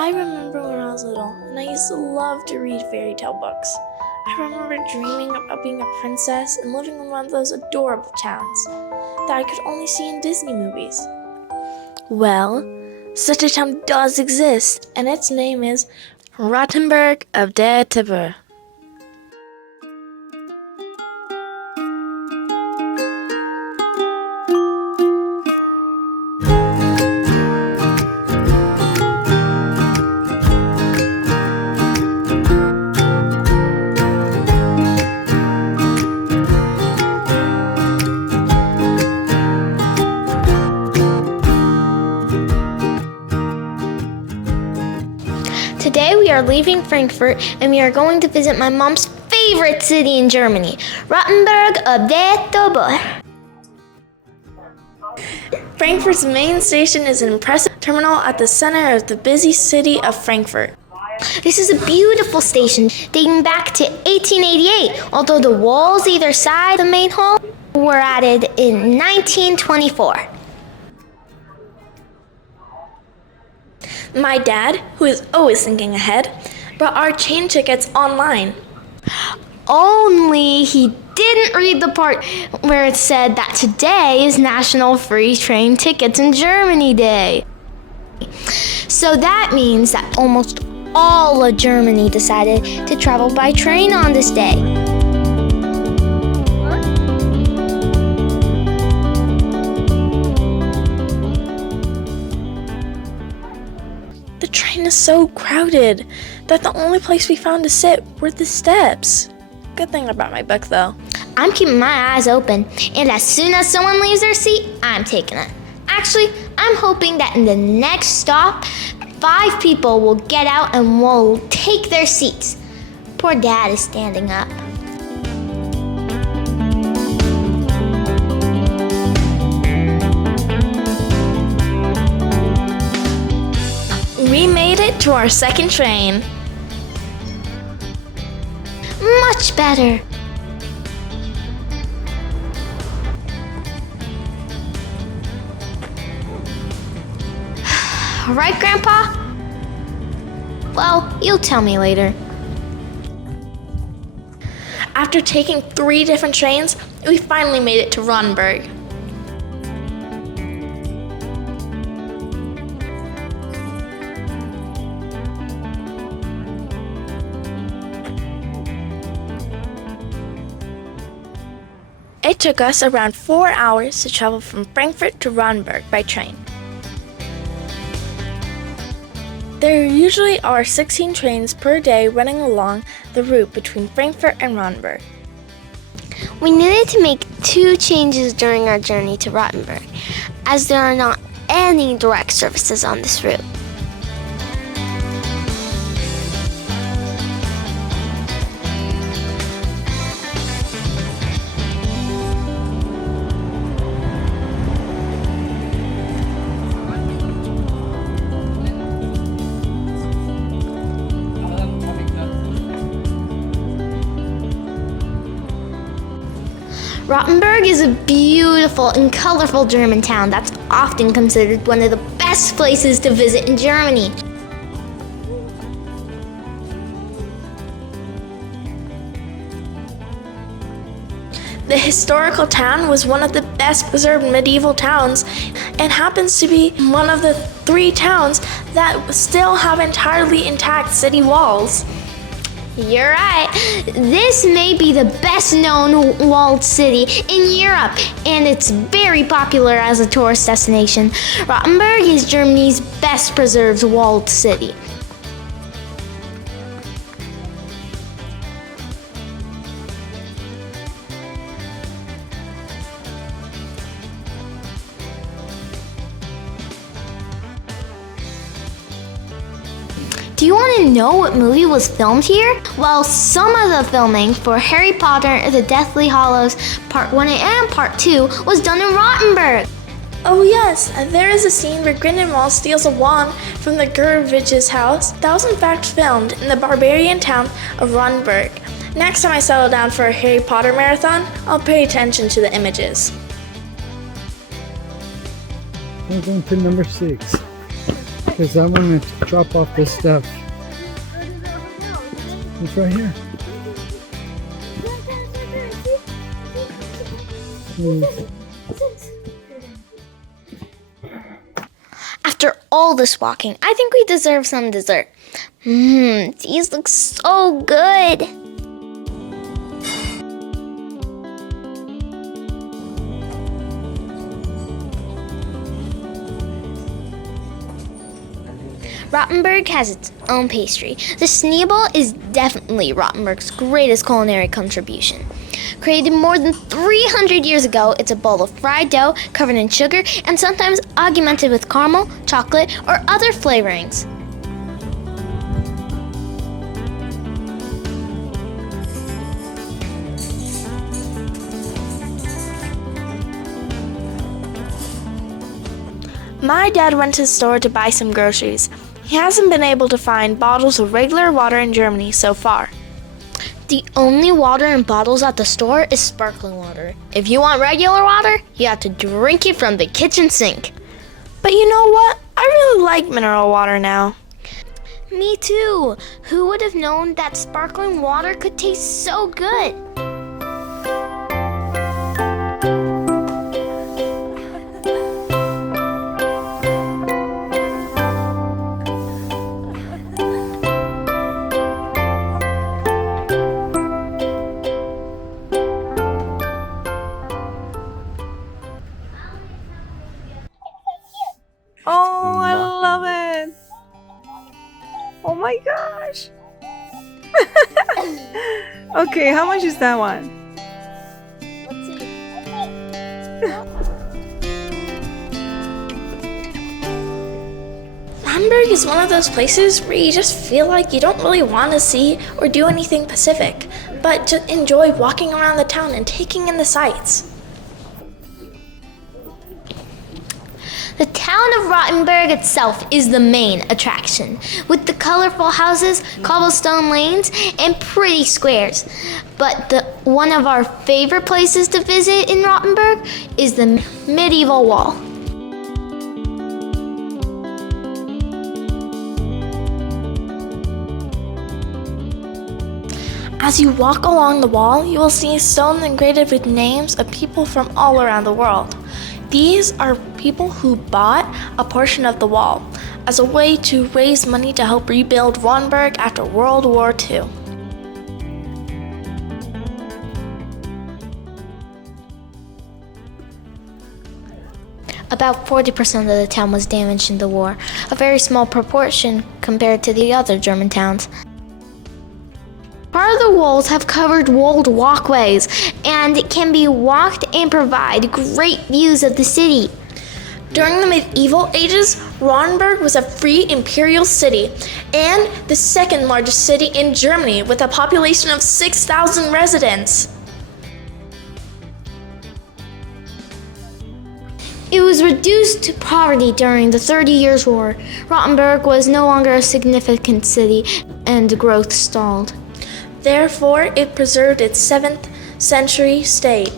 I remember when I was little, and I used to love to read fairy tale books. I remember dreaming about being a princess and living in one of those adorable towns that I could only see in Disney movies. Well, such a town does exist, and its name is Rothenburg of der Tauber. Today we are leaving Frankfurt and we are going to visit my mom's favorite city in Germany, Rothenburg of der Tauber. Frankfurt's main station is an impressive terminal at the center of the busy city of Frankfurt. This is a beautiful station dating back to 1888, although the walls either side of the main hall were added in 1924. My dad, who is always thinking ahead, bought our train tickets online. Only he didn't read the part where it said that today is National Free Train Tickets in Germany Day. So that means that almost all of Germany decided to travel by train on this day. The train is so crowded that the only place we found to sit were the steps. Good thing about my book, though. I'm keeping my eyes open, and as soon as someone leaves their seat, I'm taking it. Actually, I'm hoping that in the next stop, 5 people will get out and will take their seats. Poor Dad is standing up. We made it to our second train. Much better. Right, Grandpa? Well, you'll tell me later. After taking 3 different trains, we finally made it to Rothenburg. It took us around 4 hours to travel from Frankfurt to Rothenburg by train. There usually are 16 trains per day running along the route between Frankfurt and Rothenburg. We needed to make 2 changes during our journey to Rothenburg, as there are not any direct services on this route. Rothenburg is a beautiful and colorful German town that's often considered one of the best places to visit in Germany. The historical town was one of the best preserved medieval towns and happens to be one of the 3 towns that still have entirely intact city walls. You're right. This may be the best known walled city in Europe, and it's very popular as a tourist destination. Rothenburg is Germany's best preserved walled city. Do you want to know what movie was filmed here? Well, some of the filming for Harry Potter, The Deathly Hallows Part 1 and Part 2 was done in Rothenburg. Oh yes, there is a scene where Grindelwald steals a wand from the Gurvich's house. That was in fact filmed in the barbarian town of Rothenburg. Next time I settle down for a Harry Potter marathon, I'll pay attention to the images. We're going to number 6. because I want to drop off this stuff. It's right here. After all this walking, I think we deserve some dessert. These look so good. Rothenburg has its own pastry. The Schneebel is definitely Rothenburg's greatest culinary contribution. Created more than 300 years ago, it's a bowl of fried dough covered in sugar and sometimes augmented with caramel, chocolate, or other flavorings. My dad went to the store to buy some groceries. He hasn't been able to find bottles of regular water in Germany so far. The only water in bottles at the store is sparkling water. If you want regular water, you have to drink it from the kitchen sink. But you know what? I really like mineral water now. Me too. Who would have known that sparkling water could taste so good? Oh, I love it. Oh my gosh. Okay, how much is that one? Let's see. Rothenburg is one of those places where you just feel like you don't really want to see or do anything Pacific, but just enjoy walking around the town and taking in the sights. The town of Rothenburg itself is the main attraction, with the colorful houses, cobblestone lanes, and pretty squares. But one of our favorite places to visit in Rothenburg is the medieval wall. As you walk along the wall, you will see stones engraved with names of people from all around the world. These are people who bought a portion of the wall as a way to raise money to help rebuild Rothenburg after World War II. About 40% of the town was damaged in the war, a very small proportion compared to the other German towns. Part of the walls have covered walled walkways and can be walked and provide great views of the city. During the medieval ages, Rothenburg was a free imperial city and the second largest city in Germany with a population of 6,000 residents. It was reduced to poverty during the 30 Years' War. Rothenburg was no longer a significant city and growth stalled. Therefore, it preserved its 7th century state.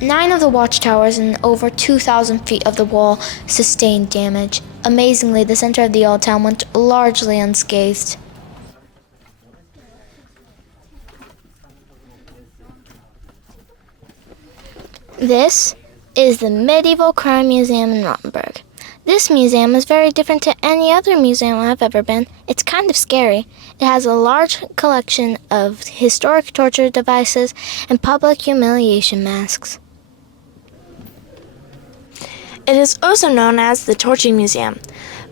9 of the watchtowers and over 2,000 feet of the wall sustained damage. Amazingly, the center of the old town went largely unscathed. This is the Medieval Crime Museum in Rothenburg. This museum is very different to any other museum I've ever been. It's kind of scary. It has a large collection of historic torture devices and public humiliation masks. It is also known as the Torture Museum.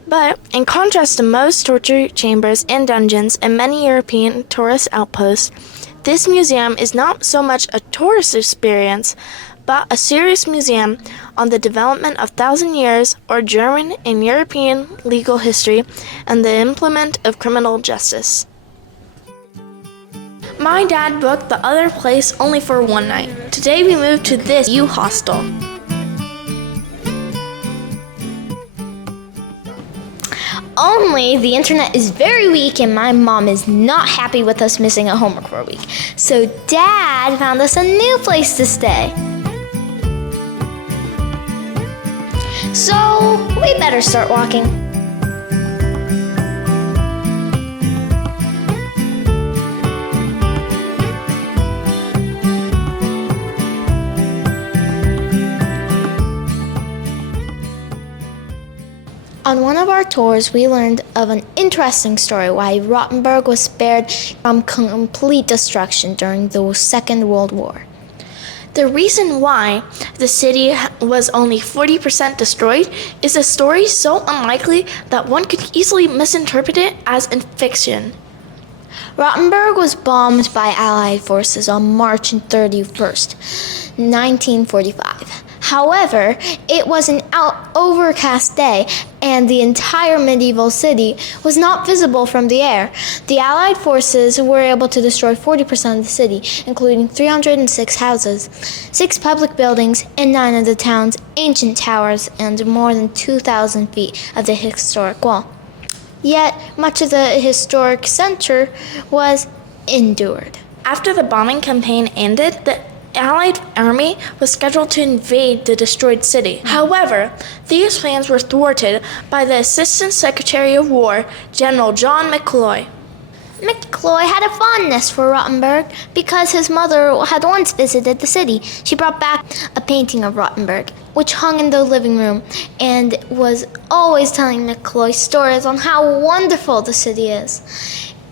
But in contrast to most torture chambers and dungeons and many European tourist outposts, this museum is not so much a tourist experience, but a serious museum on the development of 1,000 years or German and European legal history and the implement of criminal justice. My dad booked the other place only for one night. Today we moved to this U-hostel. Only the internet is very weak and my mom is not happy with us missing a homework for a week. So Dad found us a new place to stay. So we better start walking. On one of our tours, we learned of an interesting story why Rothenburg was spared from complete destruction during the Second World War. The reason why the city was only 40% destroyed is a story so unlikely that one could easily misinterpret it as in fiction. Rothenburg was bombed by Allied forces on March 31st, 1945. However, it was an overcast day and the entire medieval city was not visible from the air. The Allied forces were able to destroy 40% of the city, including 306 houses, 6 public buildings, and 9 of the town's ancient towers, and more than 2,000 feet of the historic wall. Yet, much of the historic center was endured. After the bombing campaign ended, the Allied army was scheduled to invade the destroyed city. However, these plans were thwarted by the Assistant Secretary of War, General John McCloy. McCloy had a fondness for Rothenburg because his mother had once visited the city. She brought back a painting of Rothenburg, which hung in the living room, and was always telling McCloy stories on how wonderful the city is.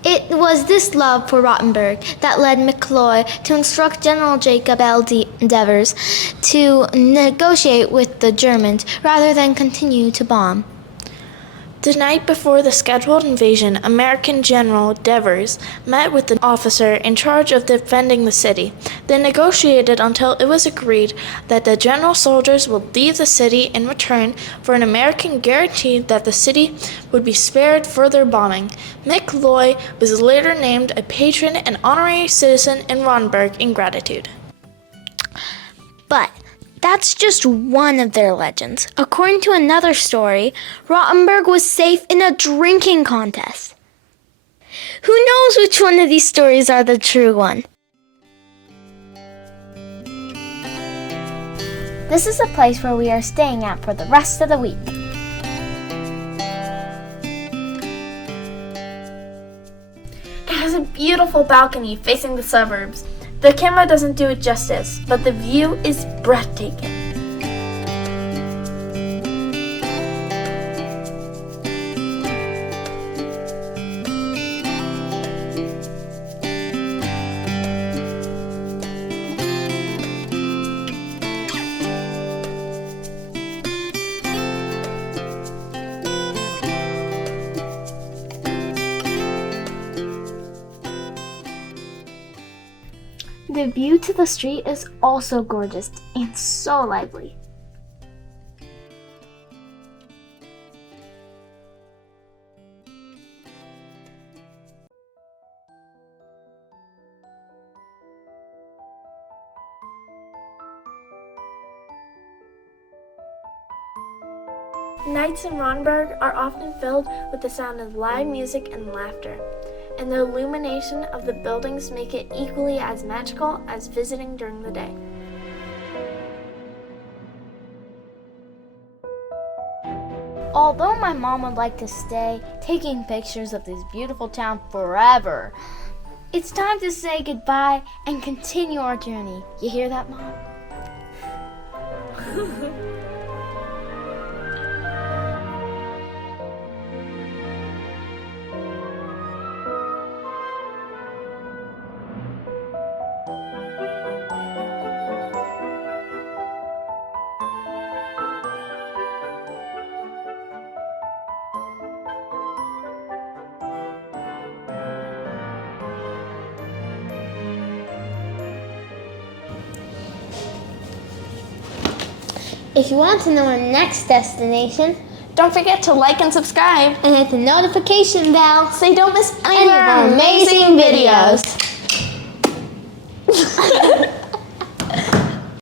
It was this love for Rothenburg that led McCloy to instruct General Jacob L. Devers to negotiate with the Germans rather than continue to bomb. The night before the scheduled invasion, American General Devers met with the officer in charge of defending the city. They negotiated until it was agreed that the general soldiers would leave the city in return for an American guarantee that the city would be spared further bombing. McCloy was later named a patron and honorary citizen in Rothenburg in gratitude. But that's just one of their legends. According to another story, Rothenburg was safe in a drinking contest. Who knows which one of these stories are the true one? This is the place where we are staying at for the rest of the week. It has a beautiful balcony facing the suburbs. The camera doesn't do it justice, but the view is breathtaking. The view to the street is also gorgeous and so lively. Nights in Rothenburg are often filled with the sound of live music and laughter, and the illumination of the buildings make it equally as magical as visiting during the day. Although my mom would like to stay taking pictures of this beautiful town forever, it's time to say goodbye and continue our journey. You hear that, Mom? If you want to know our next destination, Don't forget to like and subscribe and hit the notification bell so you don't miss any of our amazing videos.